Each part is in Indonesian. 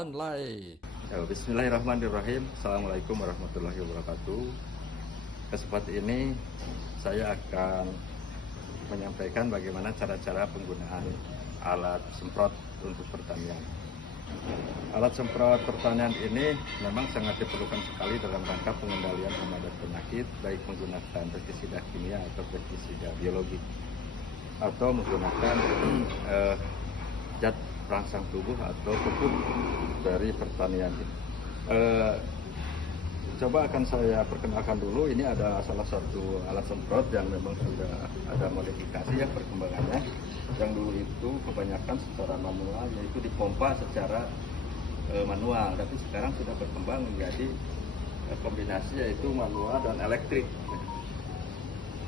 Hanlai. Bismillahirrahmanirrahim. Assalamualaikum warahmatullahi wabarakatuh. Kesempatan ini saya akan menyampaikan bagaimana cara-cara penggunaan alat semprot untuk pertanian. Alat semprot pertanian ini memang sangat diperlukan sekali dalam rangka pengendalian hama dan penyakit, baik menggunakan pestisida kimia atau pestisida biologi, atau menggunakan zat perangsang tubuh atau pupuk dari pertanian. Coba akan saya perkenalkan dulu. Ini ada salah satu alat semprot yang memang sudah ada modifikasi ya perkembangannya. Yang dulu itu kebanyakan secara manual, yaitu dipompa secara manual, tapi sekarang sudah berkembang menjadi kombinasi yaitu manual dan elektrik.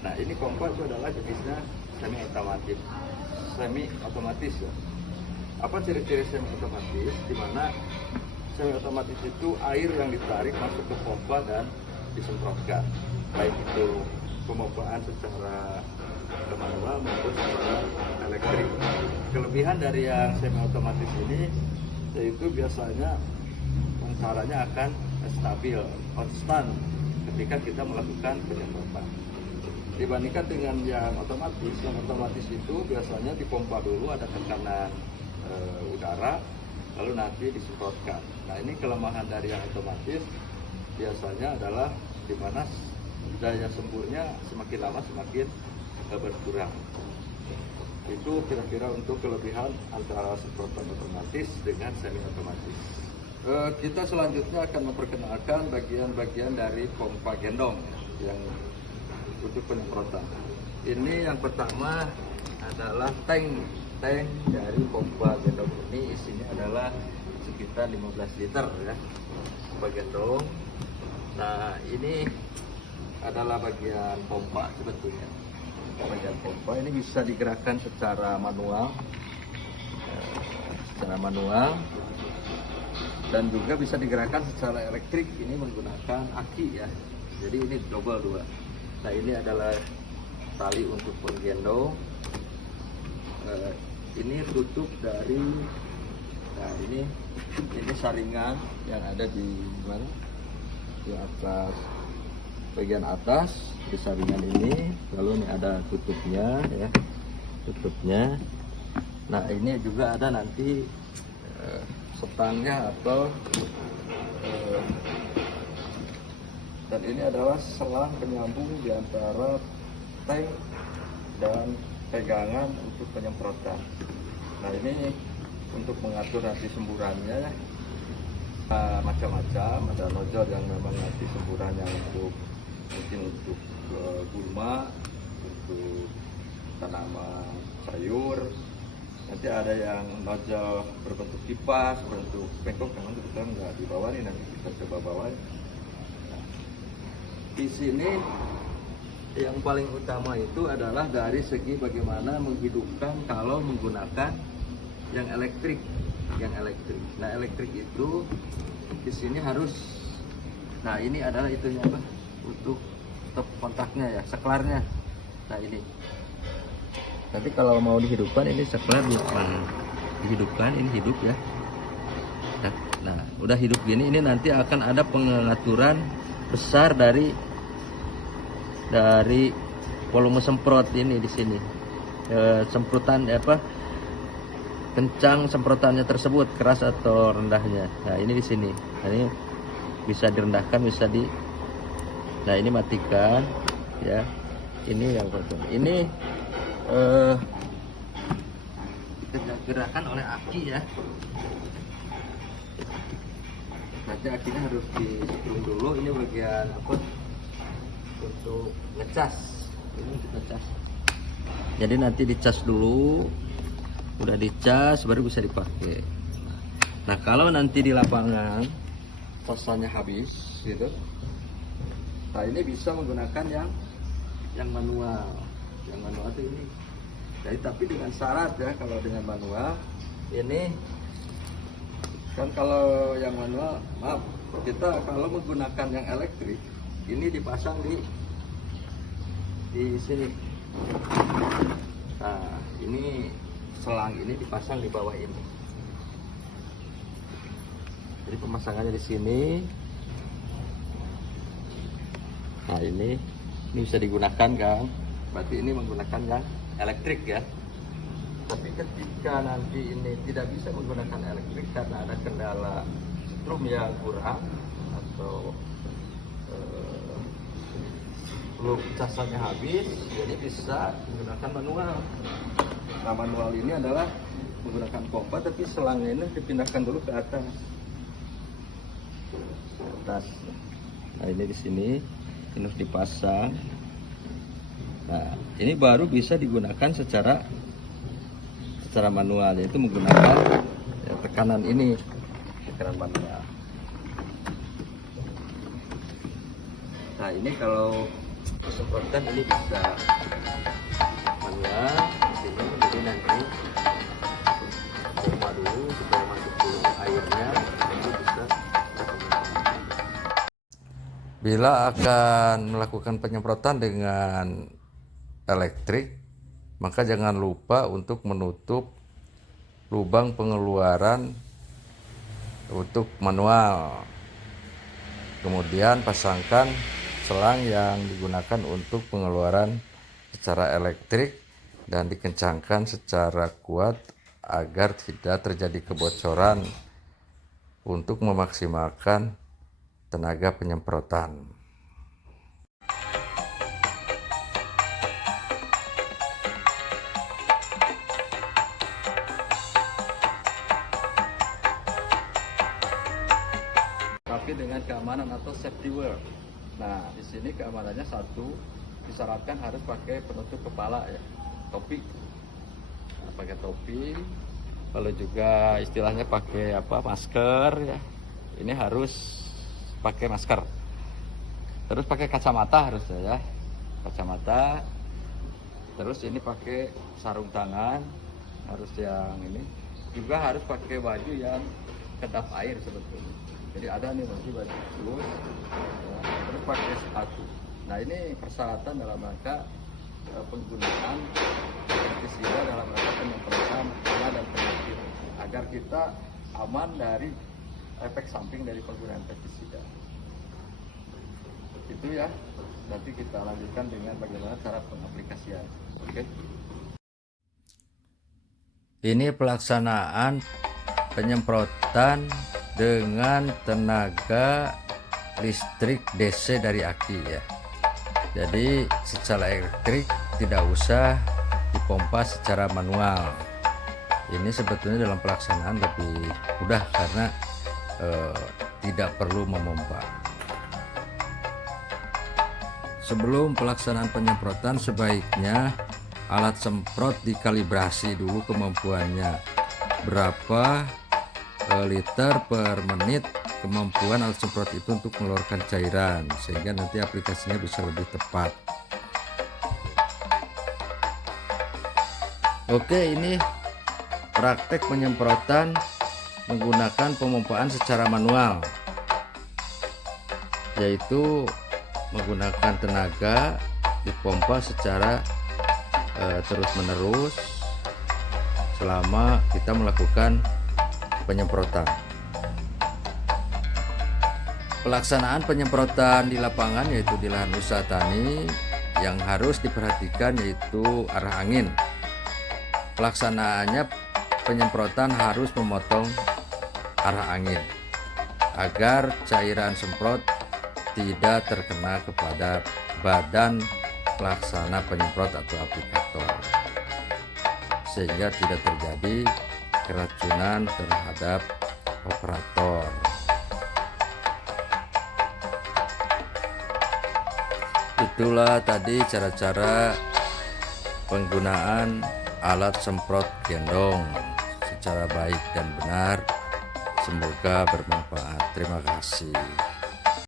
Nah, ini pompa itu adalah jenisnya semi otomatis ya. Apa ciri-ciri semi otomatis? Di mana semi otomatis itu air yang ditarik masuk ke pompa dan disemprotkan, baik itu pemompaan secara manual maupun secara elektrik. Kelebihan dari yang semi otomatis ini yaitu biasanya caranya akan stabil, konstan ketika kita melakukan penyemprotan. Dibandingkan dengan yang otomatis itu biasanya dipompa dulu, ada tekanan udara, lalu nanti disemprotkan. Nah, ini kelemahan dari yang otomatis biasanya adalah di mana daya semburnya semakin lama semakin berkurang. Itu kira-kira untuk kelebihan antara semprotan otomatis dengan semi otomatis. Kita selanjutnya akan memperkenalkan bagian-bagian dari pompa gendong yang untuk penyemprotan. Ini yang pertama adalah tank dari pompa gendong. Ini isinya adalah sekitar 15 liter ya, pompa gendong. Nah, ini dan bagian pompa sebetulnya. Bagian pompa ini bisa digerakkan secara manual, dan juga bisa digerakkan secara elektrik. Ini menggunakan aki ya. Jadi ini double dua. Nah, ini adalah tali untuk penggendong. Ini tutup dari, nah ini saringan yang ada di mana? Di atas, bagian atas di saringan ini. Lalu ini ada tutupnya ya, tutupnya. Nah, ini juga ada nanti setangnya atau dan ini adalah selang penyambung di antara tank dan pegangan untuk penyemprotan. Nah, ini untuk mengatur nanti semburannya macam-macam. Ada nozzle yang memang nanti semburannya mungkin untuk gulma, untuk tanaman sayur. Nanti ada yang nozzle berbentuk kipas, berbentuk bengkok, memang kita nggak dibawa nih, nanti kita coba bawa. Nah, di sini yang paling utama itu adalah dari segi bagaimana menghidupkan kalau menggunakan yang elektrik. Nah, elektrik itu di sini harus, nah ini adalah itunya apa? Untuk stop kontaknya ya, saklarnya. Nah, ini. Nanti kalau mau dihidupkan ini saklar dihidupkan, ini hidup ya. Nah, udah hidup gini, ini nanti akan ada pengaturan besar dari volume semprot ini di sini. Semprotan kencang semprotannya tersebut, keras atau rendahnya. Nah, ini di sini. Nah, ini bisa direndahkan, bisa di. Nah, ini matikan ya. Ini yang pertama. Ini gerakan oleh aki ya. Nanti akinya harus disetrum dulu. Ini bagian apa? Untuk ngecas. Ini kita cas. Jadi nanti dicas dulu. Udah dicas baru bisa dipakai. Nah, kalau nanti di lapangan casannya habis gitu, nah ini bisa menggunakan yang manual. Yang manual itu ini. Jadi tapi dengan syarat ya, kalau dengan manual ini kan, kalau yang manual maaf, kita kalau menggunakan yang elektrik ini dipasang di sini. Nah, ini selang ini dipasang di bawah ini. Jadi pemasangannya di sini. Nah ini bisa digunakan kan, berarti ini menggunakan yang elektrik ya. Tapi ketika nanti ini tidak bisa menggunakan elektrik karena ada kendala strum yang kurang atau belum casannya habis, jadi bisa menggunakan manual. Nah manual ini adalah menggunakan pompa, tapi selangnya ini dipindahkan dulu ke atas. Nah ini di sini ini harus dipasang. Nah ini baru bisa digunakan secara manual, yaitu menggunakan ya, tekanan ini, tekanan manual. Nah ini kalau semprotan ini bisa manual, jadi nanti pompa dulu supaya masuk ke airnya, itu bisa. Bila akan melakukan penyemprotan dengan elektrik, maka jangan lupa untuk menutup lubang pengeluaran untuk manual. Kemudian pasangkan selang yang digunakan untuk pengeluaran secara elektrik dan dikencangkan secara kuat agar tidak terjadi kebocoran untuk memaksimalkan tenaga penyemprotan. Tapi dengan keamanan atau safety wear. Nah, di sini keamanannya satu, disyaratkan harus pakai penutup kepala ya, topi. Nah, pakai topi, lalu juga istilahnya pakai masker ya. Ini harus pakai masker. Terus pakai kacamata harusnya ya, kacamata. Terus ini pakai sarung tangan, harus yang ini. Juga harus pakai baju yang kedap air sebetulnya. Jadi ada nih baju terus, ya, terus pakai sepatu. Nah ini persyaratan dalam rangka penggunaan pestisida dalam rangka penyemprotan tanah dan penyakit agar kita aman dari efek samping dari penggunaan pestisida. Itu ya. Nanti kita lanjutkan dengan bagaimana cara pengaplikasian. Oke. Ini pelaksanaan penyemprotan dengan tenaga listrik DC dari aki ya. Jadi secara elektrik tidak usah dipompa secara manual. Ini sebetulnya dalam pelaksanaan lebih mudah karena tidak perlu memompa. Sebelum pelaksanaan penyemprotan sebaiknya alat semprot dikalibrasi dulu kemampuannya. Berapa liter per menit kemampuan alat semprot itu untuk mengeluarkan cairan, sehingga nanti aplikasinya bisa lebih tepat. Oke, ini praktek penyemprotan menggunakan pemompaan secara manual, yaitu menggunakan tenaga dipompa secara terus-menerus selama kita melakukan penyemprotan. Pelaksanaan penyemprotan di lapangan yaitu di lahan usaha tani yang harus diperhatikan yaitu arah angin. Pelaksanaannya penyemprotan harus memotong arah angin agar cairan semprot tidak terkena kepada badan pelaksana penyemprot atau aplikator, sehingga tidak terjadi keracunan terhadap operator. Itulah tadi cara-cara penggunaan alat semprot gendong secara baik dan benar. Semoga bermanfaat. Terima kasih.